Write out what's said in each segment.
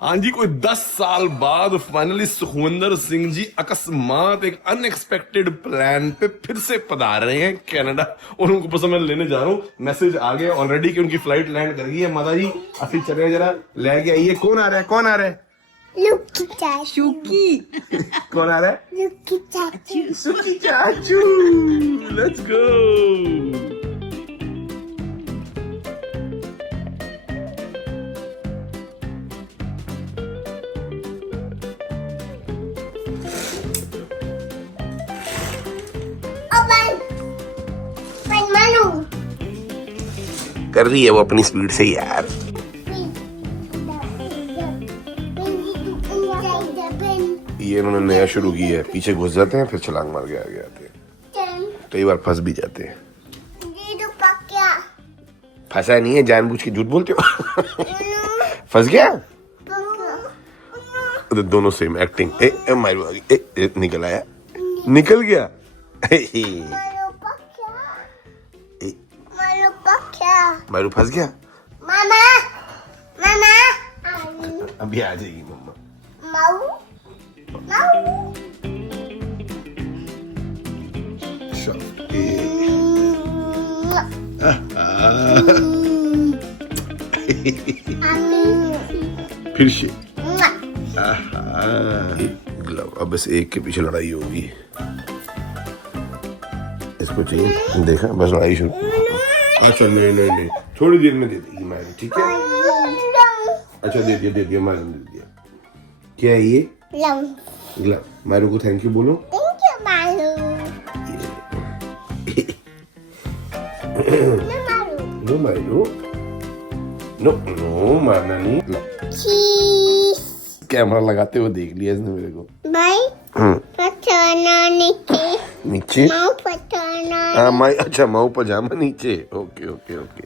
हाँ जी, कोई 10 साल बाद फाइनली सुखविंदर सिंह जी अकस्मात एक अनएक्सपेक्टेड प्लान पे फिर से पधार रहे हैं कनाडा। और उनको बस मैं लेने जा रहा हूँ। मैसेज आ गया ऑलरेडी कि उनकी फ्लाइट लैंड कर गई है। माता जी अभी चले जरा लेके आइए। कौन आ रहा है? कौन आ रहा है? लुकी चाचू कौन आ रहा है? लुकी चाचू सुकी चाचू। Let's go. अपन पर मानो कर रही है वो अपनी स्पीड से यार। ये इन्होंने नया शुरू किया है। पीछे घुस जाते हैं फिर छलांग मार के आगे आते हैं। कई बार फंस भी जाते हैं। फंसा नहीं है, जानबूझ के झूठ बोलते हो। फंस गया। दोनों सेम एक्टिंग। ए मारू आ गई। ए निकल आया, निकल गया। मारू फंस गया। मामा मामा अभी आ जाएगी मम्मा। माऊ माऊ फिर से ग्लव। अब बस एक के पीछे लड़ाई होगी। इसको चाहिए, देखा बस लड़ाई शुरू। अच्छा नहीं, थोड़ी देर में दे देगी मारू, ठीक है? अच्छा दे दिया मारू ने दे दिया। क्या है ये? ग्लव। मारू को थैंक यू बोलो। थैंक यू मालू नो मारू, नो मारना नहीं। चीज कैमरा लगाते हुए देख लिया इसने मेरे को। भाई पठाना नीचे माऊ पठाना हाँ माई। अच्छा माऊ पजामा नीचे। ओके।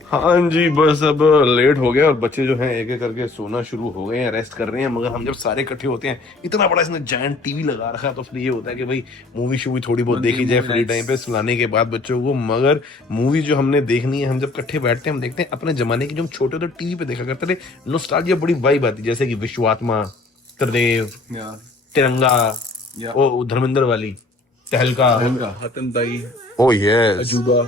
हाँ जी, बस अब लेट हो गया और बच्चे जो हैं एक एक करके सोना शुरू हो गए हैं, रेस्ट कर रहे हैं। मगर हम जब सारे इकट्ठे होते हैं, इतना बड़ा इसने जायंट टीवी लगा रखा है, तो फिर ये होता है कि भाई मूवी शूवी थोड़ी बहुत देखी जाए फ्री टाइम पे सुलाने के बाद बच्चों को। मगर मूवी जो हमने देखनी है, हम जब इकट्ठे बैठते हैं हम देखते हैं अपने जमाने की जो हम छोटे होते टीवी पे देखा करते थे। नॉस्टैल्जिया बड़ी वाइब आती, जैसे कि विश्वात्मा, त्रिदेव, तिरंगा, ओ धर्मेंद्र वाली, तहलका, हतनताई, ओह यस। अजूबा।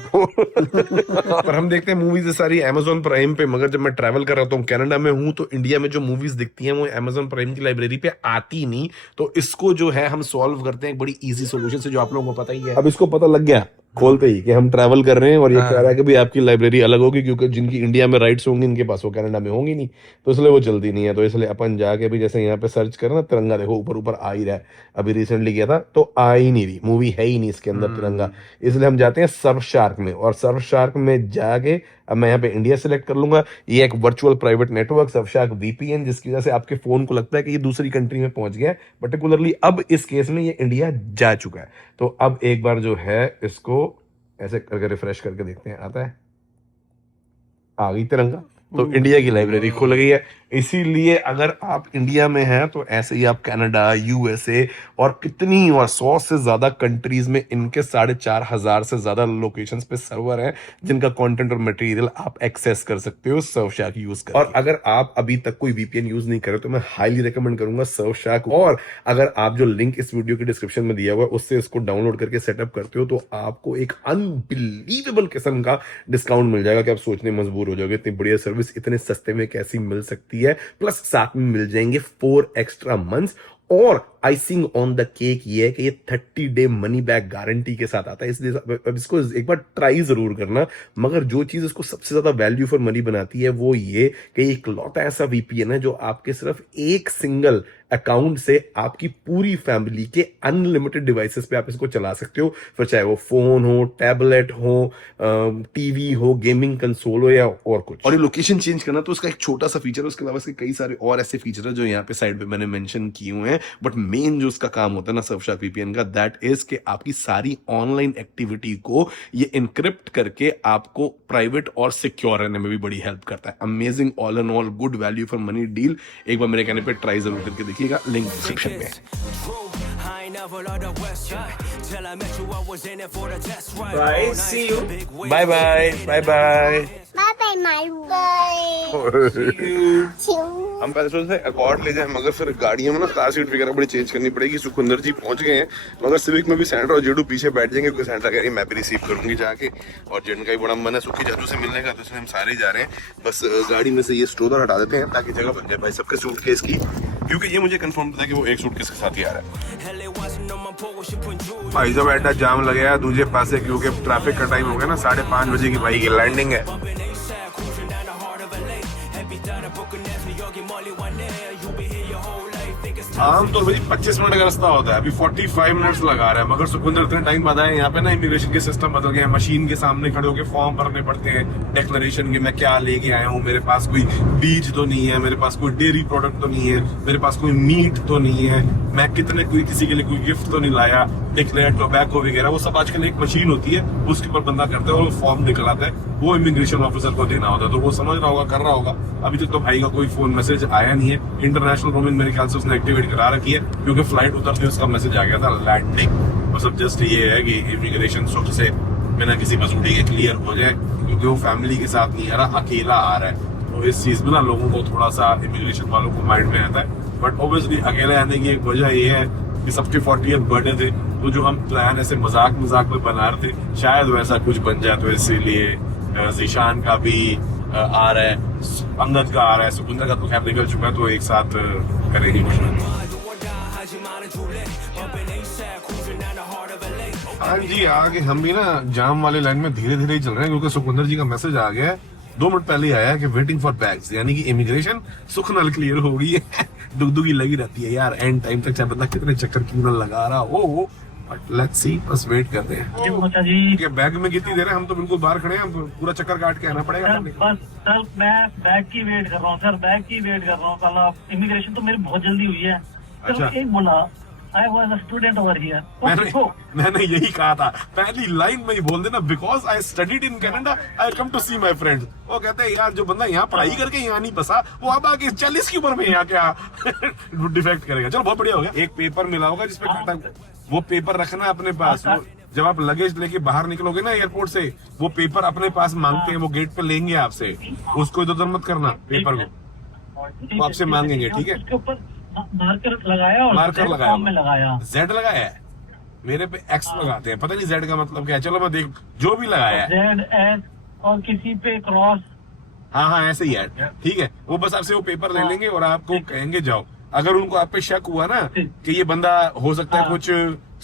पर हम देखते हैं मूवीज सारी Amazon प्राइम पे। मगर जब मैं ट्रैवल कर रहा हूँ, कनाडा में हूँ, तो इंडिया में जो मूवीज दिखती हैं वो Amazon प्राइम की लाइब्रेरी पे आती नहीं। तो इसको जो है हम सॉल्व करते हैं एक बड़ी इजी सोल्यूशन से, जो आप लोगों को पता ही है। अब इसको पता लग गया खोलते ही कि हम ट्रैवल कर रहे हैं, और ये कह रहा है कि भाई आपकी लाइब्रेरी अलग होगी, क्योंकि जिनकी इंडिया में राइट्स होंगी इनके पास, वो कनाडा में होंगी नहीं, तो इसलिए वो जल्दी नहीं है। तो इसलिए अपन जाके भी जैसे यहाँ पे सर्च करें ना, तिरंगा देखो ऊपर ऊपर आ ही रहा है। अभी रिसेंटली किया था तो आ ही नहीं रही, मूवी है ही नहीं इसके अंदर तिरंगा। इसलिए हम जाते हैं सर्फ शार्क में, और सर्फ शार्क में जाके अब मैं यहाँ पे इंडिया सेलेक्ट कर लूंगा। ये एक virtual private network Surf shark VPN, जिसकी वजह से आपके फोन को लगता है कि ये दूसरी कंट्री में पहुंच गया है। पर्टिकुलरली अब इस केस में ये इंडिया जा चुका है। तो अब एक बार जो है इसको ऐसे करके रिफ्रेश करके देखते हैं, आता है, आ गई तिरंगा। तो इंडिया की लाइब्रेरी खुल गई है। इसीलिए अगर आप इंडिया में हैं तो ऐसे ही आप कनाडा, USA और कितनी और 100 से ज्यादा कंट्रीज में इनके 4,500 से ज्यादा लोकेशंस पे सर्वर हैं, जिनका कंटेंट और मटेरियल आप एक्सेस कर सकते हो सर्फशार्क यूज कर। और अगर आप अभी तक कोई VPN यूज नहीं करे तो मैं हाईली रिकमेंड करूंगा सर्फशार्क। और अगर आप जो लिंक इस वीडियो के डिस्क्रिप्शन में दिया हुआ है उससे इसको डाउनलोड करके सेटअप करते हो, तो आपको एक अनबिलीवेबल किस्म का डिस्काउंट मिल जाएगा कि आप सोचने मजबूर हो जाओगे इतनी बढ़िया सर्विस इतने सस्ते में कैसी मिल सकती है। प्लस साथ में मिल जाएंगे 4 एक्स्ट्रा मंथ्स, और आइसिंग ऑन द केक ये है कि ये 30 डे मनी बैक गारंटी के साथ आता है। इसलिए अब इसको एक बार ट्राई जरूर करना। मगर जो चीज इसको सबसे ज्यादा वैल्यू फॉर मनी बनाती है वो ये कि एक लौता ऐसा VPN है जो आपके सिर्फ एक सिंगल अकाउंट से आपकी पूरी फैमिली के अनलिमिटेड डिवाइसेस पे आप इसको चला सकते हो, फिर चाहे वो फोन हो, टैबलेट हो, टीवी हो, गेमिंग कंसोल हो या और कुछ। और ये लोकेशन चेंज करना तो उसका एक छोटा सा फीचर है, उसके अलावा इसके कई सारे और ऐसे फीचर है जो यहाँ पे साइड पे मैंने मेंशन किए हुए हैं। बट मेन जो उसका काम होता है ना सर्फशार्क VPN का, दैट इज कि आपकी सारी ऑनलाइन एक्टिविटी को ये इनक्रिप्ट करके आपको प्राइवेट और सिक्योर रहने में भी बड़ी हेल्प करता है। Amazing all and all good value for money deal. एक बार मेरे कहने पे ट्राई जरूर करके देखिएगा, लिंक डिस्क्रिप्शन में है। Bye, see you. Bye bye. Bye bye. Bye bye Malu हम पहले सोचते थे अकॉर्ड ले जाए, मगर फिर गाड़ियों में ना कार सीट वगैरह बड़ी चेंज करनी पड़ेगी। सुखविंदर जी पहुंच गए हैं, मगर सिविक में भी सैंड्रा और जेडू पीछे बैठ जाएंगे क्योंकि सैंड्रा कह रही है मैं भी रिसीव करूंगी जाके, और जेडू का भी बड़ा मन है सुखी जादू से मिलने का, तो इसलिए हम सारे ही जा रहे हैं। बस गाड़ी में से ये स्ट्रोलर हटा देते हैं ताकि जगह बन जाए भाई सबके सूटकेस की, क्योंकि ये मुझे कंफर्म पता है कि वो एक सूटकेस के साथ ही आ रहा है। भाई साहब एडा जाम लग गया दूसरे पासे क्योंकि ट्रैफिक का टाइम हो गया ना, 5:30 बजे की बाइक की लैंडिंग है। आमतौर पर 25 मिनट का रास्ता होता है, अभी 45 मिनट्स लगा रहा है, मगर सुखविंदर इतने टाइम बाद आए। यहाँ पे ना इमिग्रेशन के सिस्टम बदल गए हैं, मशीन के सामने खड़े होकर फॉर्म भरने पड़ते हैं डिक्लेरेशन के, मैं क्या लेके आया हूँ, मेरे पास कोई बीज तो नहीं है, मेरे पास कोई डेयरी प्रोडक्ट तो नहीं है, मेरे पास कोई मीट तो नहीं है, मैं किसी के लिए कोई गिफ्ट तो नहीं लाया, डिक्लेयर टोबैको वगैरह, वो सब आजकल एक मशीन होती है उसके ऊपर बंदा करता है और फॉर्म निकल आता है, वो इमिग्रेशन ऑफिसर को देना होता है, तो वो समझ रहा होगा, कर रहा होगा। अभी तक तो भाई का कोई फोन मैसेज आया नहीं है। इंटरनेशनल रोमिंग मेरे ख्याल से उसने एक्टिवेट करा रखी है क्योंकि फ्लाइट उतरते उसका मैसेज आ गया था लैंडिंग। और सब जस्ट ये है कि इमिग्रेशन सुख से बिना किसी मसूड़ी के क्लियर हो जाए, क्योंकि वो फैमिली के साथ नहीं आ रहा, अकेला आ रहा है। तो इस चीज में ना लोगों को थोड़ा सा इमिग्रेशन वालों को माइंड में आता है, बट ऑब्वियसली अकेले आने की एक वजह ये है कि सबके 40th बर्थडे थे, तो जो हम प्लान ऐसे मजाक में बना रहे थे शायद वैसा कुछ बन जाए, तो इसीलिए जीशान का भी आ रहा है, अंगद का आ रहा है, सुखविंदर का तो खैर निकल चुका है, तो एक साथ करेंगे कुछ। हाँ जी, आगे हम भी ना जाम वाले लाइन में धीरे धीरे ही चल रहे हैं क्योंकि सुखविंदर जी का मैसेज आ गया है 2 मिनट पहले आया है कि वेटिंग फॉर बैग्स, यानी कि इमिग्रेशन सुख नल क्लियर हो गई है। दुगदुगी लगी रहती है यार एंड टाइम तक, चाहे बंदा कितने चक्कर क्यों न लगा रहा हो, बट लेट्स सी, बस वेट करते हैं। कि बैग में कितनी देर है, हम तो बिल्कुल बाहर खड़े हैं, पूरा चक्कर काट के आना पड़ेगा। बस सर मैं बैग की वेट कर रहा हूँ सर, बैग की वेट कर रहा हूँ। कल इमिग्रेशन तो मेरी बहुत जल्दी हुई है। अच्छा। एक बोला I was a student over here. मैंने यही कहा था, पहली लाइन में ही बोल देना, because I studied in Canada, I come to see my friends. वो कहते हैं यार जो बंदा यहाँ पढ़ाई करके यहाँ नहीं बसा, वो अब आके 40 की उम्र में यहाँ क्या डिफेक्ट करेगा। चलो बहुत बढ़िया हो गया। एक पेपर मिला होगा जिसपे काटा, वो पेपर रखना अपने पास। जब आप लगेज लेके बाहर निकलोगे ना एयरपोर्ट से, वो पेपर अपने पास मांगते हैं, वो गेट पे लेंगे आपसे, उसको इधर उधर मत करना पेपर को, वो आपसे मांगेंगे, ठीक है। मार्कर लगाया और मार्कर लगाया जेड लगाया है, मेरे पे एक्स लगाते हैं, पता नहीं जेड का मतलब क्या है। चलो मैं देख जो भी लगाया है, जेड एस और किसी पे क्रॉस, हाँ ऐसे ही है, ठीक है। वो बस आपसे वो पेपर ले लेंगे और आपको कहेंगे जाओ। अगर उनको आप पे शक हुआ ना कि ये बंदा हो सकता है कुछ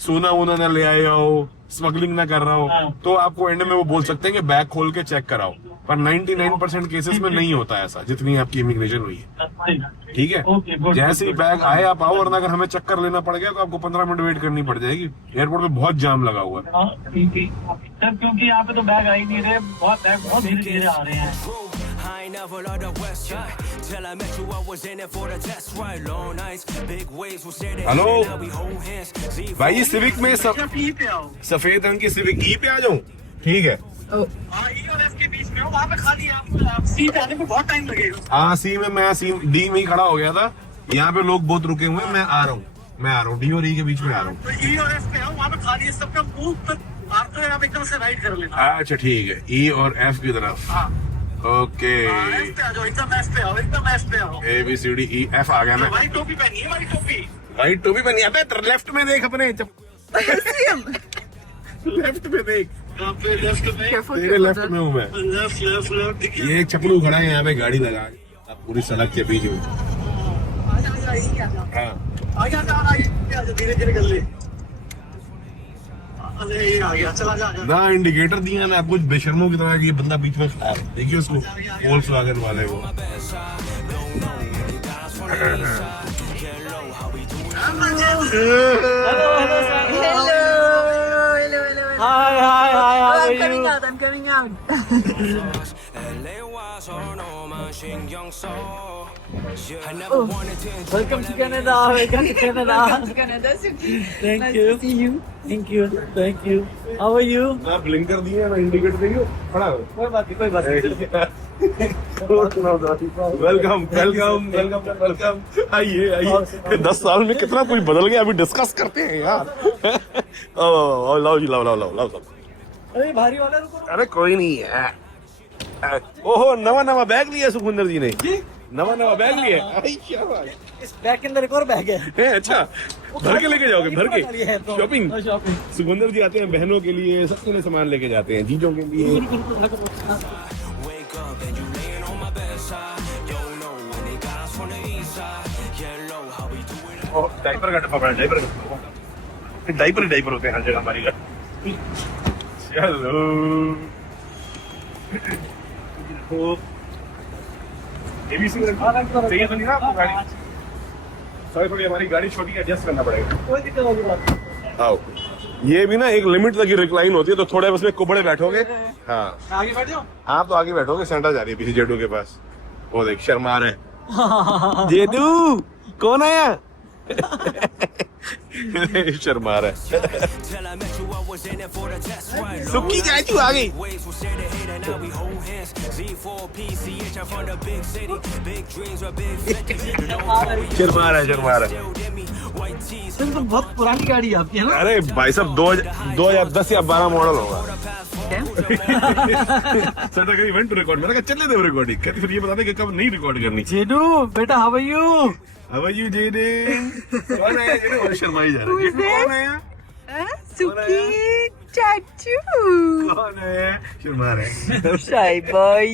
सोना वोना ना ले आया हो, स्मगलिंग ना कर रहा हो, तो आपको एंड में वो बोल सकते हैं कि बैग खोल के चेक कराओ, पर 99% केसेस में नहीं होता ऐसा, जितनी आपकी इमिग्रेशन हुई है, ठीक है। जैसे ही बैग आए आप आओ, वरना अगर हमें चक्कर लेना पड़ गया तो आपको 15 मिनट वेट करनी पड़ जाएगी। एयरपोर्ट पे बहुत जाम लगा हुआ है सर, क्योंकि यहाँ पे तो बैग आ ही नहीं रहे, बहुत धीरे धीरे आ रहे हैं। हेलो भाई, सिविक में सफेद रंग की सिविक ई पे आ जाऊं, ठीक है। के बीच में वहाँ पे खाली आपको सी पे आने में बहुत टाइम लगेगा। हाँ सी में, मैं सी डी में ही खड़ा हो गया था, यहाँ पे लोग बहुत रुके हुए हैं, मैं आ रहा हूँ डी और ई के बीच में आ रहा हूँ। तो ई और एफ पे आओ, वहाँ पे खाली है, सबका मुंह तक मारते हैं, आप एकदम से राइट कर लेना। अच्छा ठीक है, ई और एफ की तरफ, ओके। एफ पे आ जाओ, एकदम एफ पे आओ, एकदम एफ पे आओ। A B C D E F आ गया मैं। व्हाइट टोपी पहनी है, व्हाइट टोपी पहनी है। लेफ्ट में देख अपने, लेफ्ट में देख, लेफ्ट में, तेरे लेफ्ट में हूँ मैं। लेफ्ट ये एक चपलू खड़ा है यहाँ पे गाड़ी लगा के, पूरी सड़क के बीच में। हाँ धीरे धीरे कर ले। अरे आ गया, चला जा। ना इंडिकेटर दिया ना कुछ बेशर्मों की तरह कि ये बंदा बीच में खड़ा है, देखिए उसको, वोल्क्सवैगन वाले को। Hi, I'm coming out. welcome to Canada. Thank Nice you. to see you. Thank you. How are you? ना ब्लिंकर दिया ना इंडिकेटर देखियो, खड़ा हो। कोई बात नहीं। Welcome welcome welcome welcome. आइए आइए। 10 साल में कितना कुछ बदल गया, अभी डिस्कस करते हैं यार। लाओ लाओ जी, लाओ लाओ लाओ लाओ। अरे भारी वाला रुको। अरे कोई नहीं है। ओहो, नवा नवा बैग लिया सुखविंदर जी ने। नवा नवा बैग लिया। आई क्या बात है। इस बैग के अंदर एक और बैग है। अच्छा, भर के लेके जाओगे, भर के शॉपिंग। शॉपिंग। सुखविंदर जी आते हैं बहनों के लिए, सबके लिए सामान लेके जाते हैं, जीजों के लिए। डाइपर का डब्बा बड़ा, डाइपर डाइपर ही डाइपर होते हैं हर जगह हमारी घर। चलो ABC में चाहिए तो नहीं ना आपको गाड़ी? सॉरी, थोड़ी हमारी गाड़ी छोटी है, एडजस्ट करना पड़ेगा। कोई दिक्कत वाली बात नहीं। आओ, ये भी ना एक लिमिट तक ही रिक्लाइन होती है, तो थोड़े उसमें कुबड़े बैठोगे। हाँ, आगे बैठ जाओ। आप तो आगे बैठोगे, सेंटर जा रही है पीछे जेडू के पास। वो देख, शर्मा रहे। जेडू कौन आया? शर्मा रहा है। सुक्की चाचू आ गई। शर्मा रहा है, शर्मा रहा है। सर तो बहुत पुरानी गाड़ी है आपकी, है ना? अरे भाई साहब, 2010 या 12 मॉडल होगा। सर कहीं इवेंट टू रिकॉर्ड, मैंने कहा चलने दे रिकॉर्डिंग। कहती फिर ये बता दे कि कब नहीं रिकॉर्ड करनी। जेडू बेटा, how are you? How are you, Jaden? कौन है ये? वो शर्माई जा रही है। कौन है? सुकी चाचू कौन है? शर्मा रहे। शाई बॉय।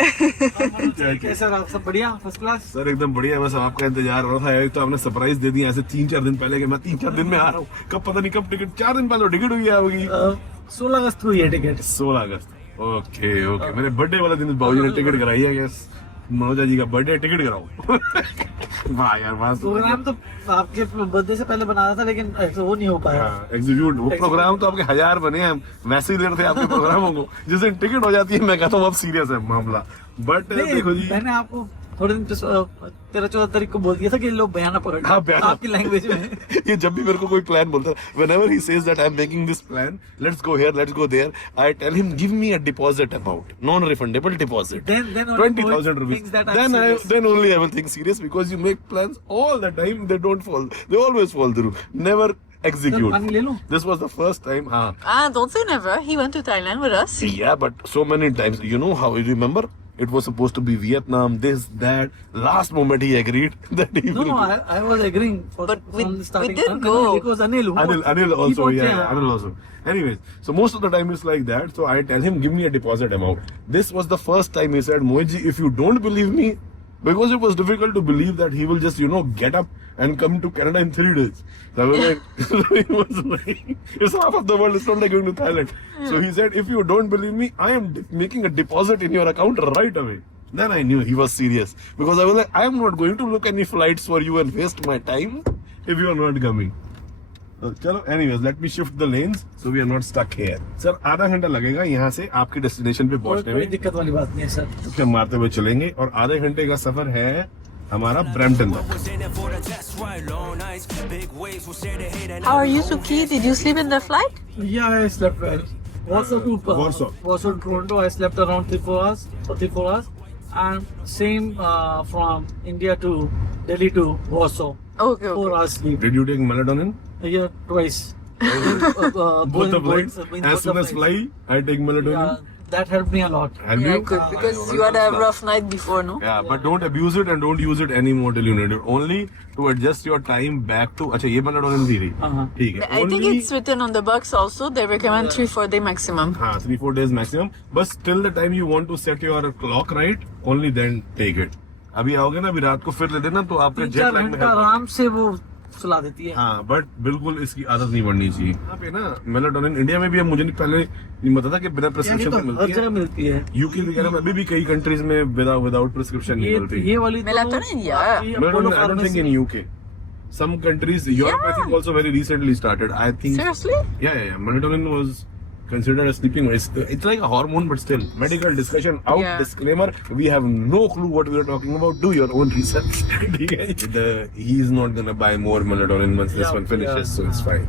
कैसा रहा? सब बढ़िया, फर्स्ट क्लास? सर एकदम बढ़िया, बस आपका इंतजार हो रहा था। एक तो आपने सरप्राइज दे दिया ऐसे 3-4 दिन पहले कि मैं 3-4 दिन में आ रहा हूँ। कब पता नहीं कब टिकट, 4 दिन पहले तो टिकट हुई होगी। 16 अगस्त को ही है टिकट। 16 अगस्त। ओके ओके, मेरे बर्थडे वाले दिन बाबूजी ने टिकट कराई है। गैस मनोजा जी का बर्थडे, टिकट कराओ। वाह यार, वाह। प्रोग्राम तो आपके बर्थडे से पहले बनाया था, लेकिन वो नहीं हो पाया। एग्जीक्यूट, वो प्रोग्राम तो आपके 1000 बने हैं, मैसेज दे रहे थे आपके प्रोग्रामों को। जिस दिन टिकट हो जाती है मैं कहता हूँ अब सीरियस है मामला। बट देखो जी, मैंने आपको थोड़े दिन 13-14 तारीख को बोल दिया था कि लोग बयाना पकड़ हाँ, बयाना। आपकी लैंग्वेज में। ये जब भी मेरे को कोई प्लान बोलता है, whenever he says that I'm making this plan, let's go here, let's go there, I tell him give me a deposit amount, non-refundable deposit, Then only 20,000 rupees. thinks that I'm serious. Then only I will think serious, because you make plans all the time, they don't fall, they always fall through, never execute. पानी ले लूं? This was the first time. don't say never. He went to Thailand with us. Yeah, but so many times. You know how? You remember? It was supposed to be Vietnam, this, that. Last moment he agreed that he No, will. I was agreeing. But we starting. didn't go. It was Anil. Anil also, He yeah, bought, Anil also. Anyways, so most of the time it's like that. So I tell him, give me a deposit amount. This was the first time he said, Moji, if you don't believe me, because it was difficult to believe that he will just, get up and come to Canada in 3 days. So I was like, he was like, it's half of the world, it's not like going to Thailand. So he said, if you don't believe me, I am making a deposit in your account right away. Then I knew he was serious, because I was like, I am not going to look any flights for you and waste my time if you are not coming. चलो, anyways, let me shift the lanes so we are not stuck here. Sir आधा घंटा लगेगा यहाँ से आपकी destination पे पहुँचने कोई में। दिक्कत वाली बात नहीं है सर। तुक्के मारते हुए चलेंगे और आधे घंटे का सफर है हमारा ब्रैम्पटन तक। How are you, Suki? Did you sleep in the flight? Yeah, I slept well. Warsaw to Warsaw. Warsaw to Toronto, I slept around 3-4 hours for 3-4 hours, and same from India to Delhi to Warsaw. Okay, 4 hours sleep. Did you take melatonin? Yeah, twice. Both the flights. As soon as fly, I take melatonin. Yeah, that helped me a lot. And Yeah, you? good. Because you had a rough night before, no? Yeah, but don't abuse it and don't use it anymore till you need it. Only to adjust your time back to. अच्छा ये melatonin दी रही। ठीक है। I think it's written on the box also. They recommend 3-4 day maximum. हाँ, 3-4 days maximum. But till the time you want to set your clock right, only then take it. अभी आओगे ना, अभी रात को फिर ले देना तो आपके 3-4 जेट लैग में घंटा आराम से वो सुला देती है। हाँ, बट बिल्कुल इसकी आदत नहीं बढ़नी चाहिए। यहाँ पे ना मेलाटोनिन इंडिया में भी, अब मुझे नहीं पहले नहीं पता था कि बिना प्रिस्क्रिप्शन से हर मिलती जगह है। मिलती है। यूके वगैरह में अभी भी कई कंट्रीज में विदाउट प्रिस्क्रिप्शन नहीं मिलती। ये वाली तो Melatonin, yeah. Melatonin, I don't think in UK. Some countries, Europe, I think also very recently started. I think. Seriously? Yeah. Melatonin was considered a sleeping. It's like a hormone, but still. Medical discussion out. Yeah. Disclaimer: we have no clue what we are talking about. Do your own research. He is not gonna buy more melatonin once this one finishes, so it's fine.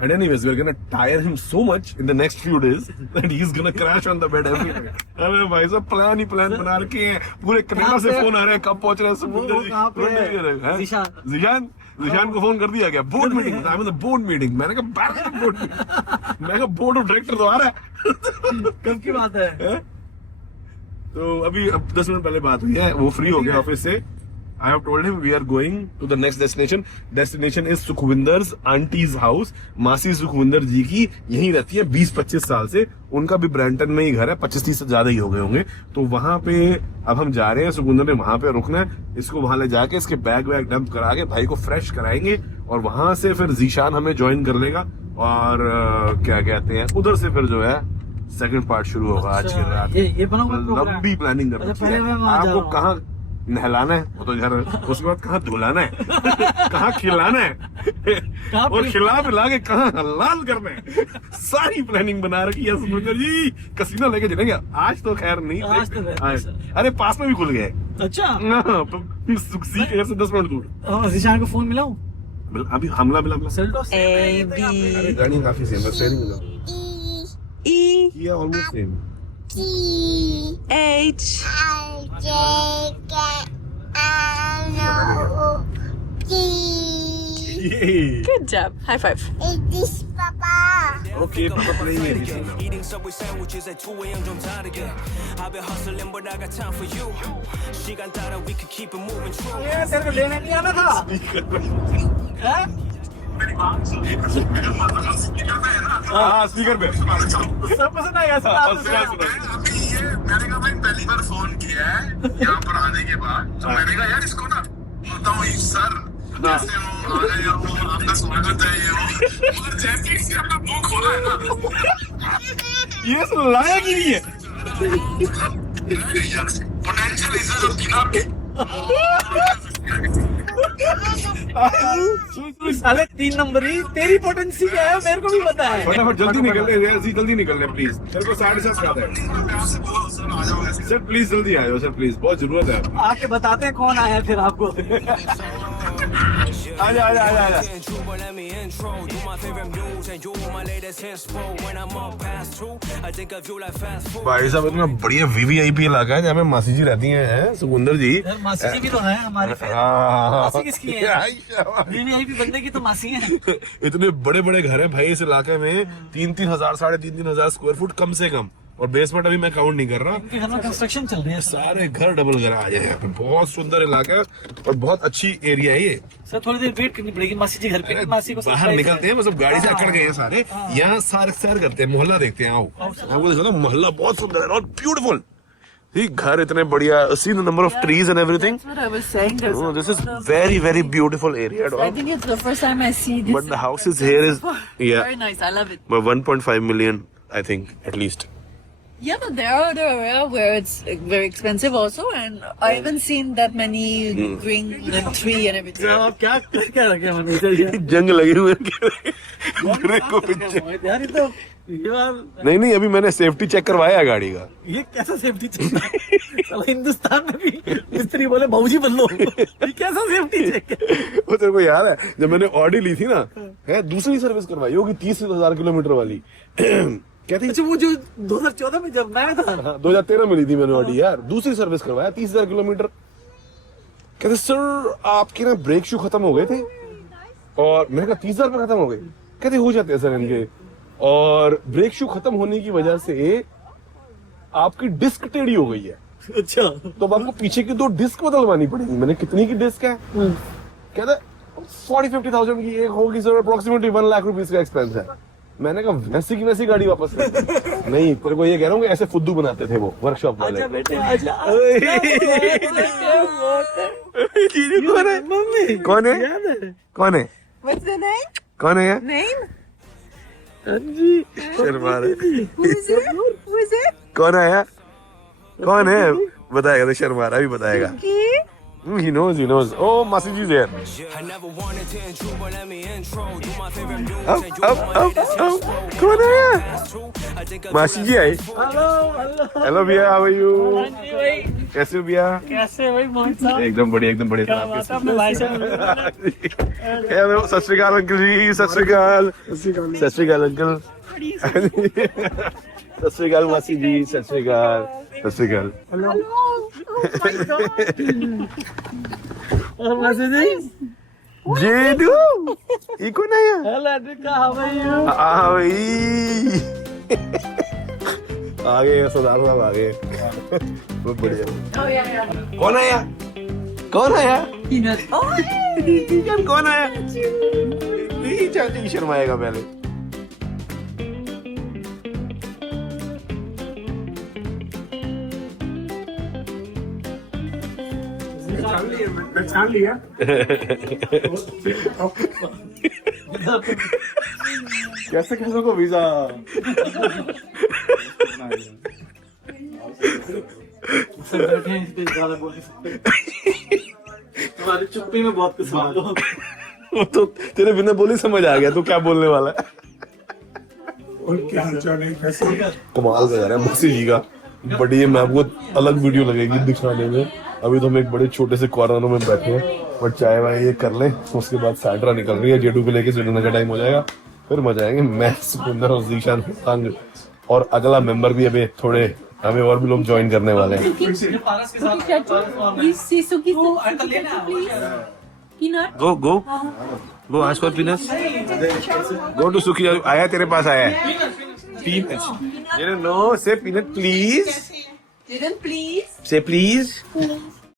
And anyways, we're gonna tire him so much in the next few days that he's gonna crash on the bed every day. अरे भाई साहब plan ही plan बना रखे हैं, पूरे Canada से phone आ रहे हैं, कब पहुंच रहे हैं सुखविंदर जी? कहाँ पे है? जिशान को फोन कर दिया गया, board meeting, I mean board meeting. मैंने कहा बैक बोर्ड मीटिंग, मैं कहा बोर्ड ऑफ डायरेक्टर तो आ रहा है। कब की बात है? तो अभी अब 10 मिनट पहले बात हुई है, वो फ्री हो गया ऑफिस से। I have told him we are going to the next destination. Destination is Sukhwinder's aunty's house. मासी सुखविंदर जी की यहीं रहती है 20-25 साल से, उनका भी ब्रैम्पटन में ही घर है, 25-30 से ज्यादा ही हो गए होंगे। तो वहां पे अब हम जा रहे हैं, सुखविंदर ने वहां पे रुकना है, इसको वहां ले जाके इसके बैग वैग डंप करा के भाई को फ्रेश कराएंगे, और वहां से फिर जीशान हमें ज्वाइन कर लेगा, और क्या कहते हैं उधर से फिर जो है सेकंड पार्ट शुरू होगा आज की रात। ये बना हुआ प्रोग्राम। लंबी प्लानिंग कर रखी है। आपको कहाँ नहलाना है वो तो यार, उसके बाद कहाँ धुलाना है, कहाँ खिलाना है, और खिला पिला के कहाँ हलाल करना है, सारी प्लानिंग बना रखी है सुखविंदर जी। कसीना लेके चलेंगे आज तो, खैर नहीं आज तो है। अरे पास में भी खुल गए। अच्छा, सुखसी के घर से 10 मिनट दूर। जिशान को फोन मिलाऊं? अभी हमला मिला सेल्टोस A, B, गाड़ी काफी सेम है, स्टीयरिंग मिला E, किया almost same. T H. I J K L O T. Good job. High five. It is Papa. Okay पापा प्लेइंग है। Eating Subway sandwiches at 2 a.m. 좀 다르게. I've been hustling but I got time for you. 시간 따라 we could keep it moving true. ये तेरे को लेने नहीं आना था? हैं? हाँ स्पीकर पे सब पसंद आएगा सुना। मैंने कहा भाई पहली बार फोन किया है यहाँ पर आने के बाद, तो मैंने कहा यार इसको ना बोलता हूँ सर कैसे हो, आ गए हो, आपका स्वागत है, ये हो, मगर जैसे ही अपना मुंह खोला है ना, ये सब लाया कि नहीं है? पोटेंशियल इज साले 3 नंबर ही तेरी पोटेंसी क्या है मेरे को भी पता है। फटाफट जल्दी निकल ले, जल्दी निकल ले प्लीज। तेरे को 7:30 का है सर आ जाओ ऐसे। सर, प्लीज जल्दी आ जाओ सर, प्लीज बहुत जरूरत है। आके बताते हैं कौन आया फिर आपको। आजा आजा आजा आजा। True, but let me intro. Do my favorite news and you my latest inspo. When I'm up past 2, I think of you like fast food. भाई साहब इतना बढ़िया वीवीआईपी इलाका है जहाँ पे मासी जी रहती हैं, सुखविंदर जी। यार मासी जी भी तो है हमारे पे। हाँ। मासी किसकी है? वीवीआईपी बंदे की तो मासी है। इतने बड़े बड़े घर हैं भाई इस इलाके में, 3-3 हजार 3.5 हजार स्क्वायर फुट कम से कम, और बेसमेंट अभी मैं काउंट नहीं कर रहा। इनके घर में कंस्ट्रक्शन चल रही है। सारे घर डबल गराज है यहाँ पे, बहुत सुंदर इलाका है और बहुत अच्छी एरिया है ये। सर थोड़ी देर वेट करनी पड़ेगी मासी जी घर पे। मासी को बाहर निकलते हैं, मतलब गाड़ी से अकड़ गए हैं सारे, यहाँ सारे सैर करते हैं, मोहल्ला देखते हैं। आओ आपको देखो ना, मोहल्ला बहुत सुंदर है और ब्यूटीफुल। घर इतने बढ़िया, see the number of trees and everything. That's what I was saying. There's Oh, this is very beautiful area, I dog. think it's the first time I see this. But the houses here is Very nice. I love it. but 1.5 million, I think, at least. Yeah, but there are other area where it's very expensive also, and I haven't seen that many green tree and everything. आप क्या रखे मैंने जंग लगे हुए हैं को पीछे। यार ये तो यार नहीं अभी मैंने सेफ्टी चेक करवाया है गाड़ी का। ये कैसा सेफ्टी चेक है? साला हिंदुस्तान में भी मिस्त्री बोले भाऊजी बन लो। ये कैसा सेफ्टी चेक है? वो तेरे को याद है जब मैंने ऑडी ली थी ना, है दूसरी सर्विस करवाई होगी 30,000 किलोमीटर वाली। क्या थी? अच्छा वो जो 2014 में जब मैं था। हाँ, 2013 में ली थी मैंने ऑडी यार, दूसरी सर्विस करवाया 30,000 किलोमीटर। कहते सर आपके ना ब्रेक शू खत्म हो गए थे, और मैंने कहा 30,000 में खत्म हो गए? कहते हो जाते हैं सर इनके, और ब्रेक शू खत्म होने की वजह से आपकी डिस्क टेढ़ी हो गई है। अच्छा तो अब आपको पीछे की 2 डिस्क बदलवानी पड़ेगी। मैंने कितनी की डिस्क है? कहते 40-50,000 की एक होगी सर, अप्रोक्सीमेटली 1 लाख रुपीज का एक्सपेंस है। मैंने कहा वैसी की वैसी गाड़ी वापस कर। नहीं तेरे को ये कह रहा हूँ, ऐसे फुद्दू बनाते थे वो वर्कशॉप वाले। आजा बेटे आजा। कौन है? मम्मी कौन है? याद है? कौन है? What's the name? कौन है यार? Name? जी शर्मा रहा। Who is it? Who is it? कौन है यार? कौन है बताएगा? तो शर्मा रहा भी बताएगा। Ki? He knows. Oh, Masi ji's here. I never wanted to intrude, but let me intro. Do my favorite news and you Up. want it, it's explode. कौन आया? That's true. I think I मासी जी आई. Hello भैया, how are you? भाई कैसे हो भैया? कैसे भाई मोहित साहब एकदम बढ़िया. क्या बात है अपने भाई से हेलो, सत श्री अकाल अंकल जी. सत श्री अकाल. सत श्री अकाल अंकल. सत श्री अकाल मासी जी. सत श्री अकाल. सत श्री अकाल. और वैसे जी जेडू, ये कौन आया? हेलो अड्रिका हाउ आर यू भाई आ गए सरदार साहब आ गए. बहुत बढ़िया. कौन आया? Peanut. Oh, कौन आया? नहीं चाची की शर्माएगा पहले. छान लिया कैसे को वीजा? बैठे हैं इस पे ज्यादा बोल नहीं सकते तुम्हारी चुप्पी में बहुत कुछ समझ लो वो तो तेरे बिना बोली समझ आ गया तू क्या बोलने वाला है. और क्या हालचाल है कैसे कमाल का यार है मौसी जी का. बड़ी मैं आपको अलग वीडियो लगेगी दिखाने में. अभी तो हम एक बड़े छोटे से कॉर्नर में बैठे हैं, बट चाय वाय ये कर लें, उसके बाद सैटरा निकल रही है. जेडू को लेके स्वीडन का टाइम हो जाएगा, फिर मजा आएंगे. मैं सुंदर और जीशान संग और अगला मेंबर भी अभी थोड़े हमें और भी लोग ज्वाइन करने वाले हैं. पारस के साथ please see Suki, please. Peanut. गो आज फॉर पीनट्स. गो टू सुखी. आया तेरे पास आया है पीनट्स. नो से पीनट प्लीज. Didn't please. से प्लीज.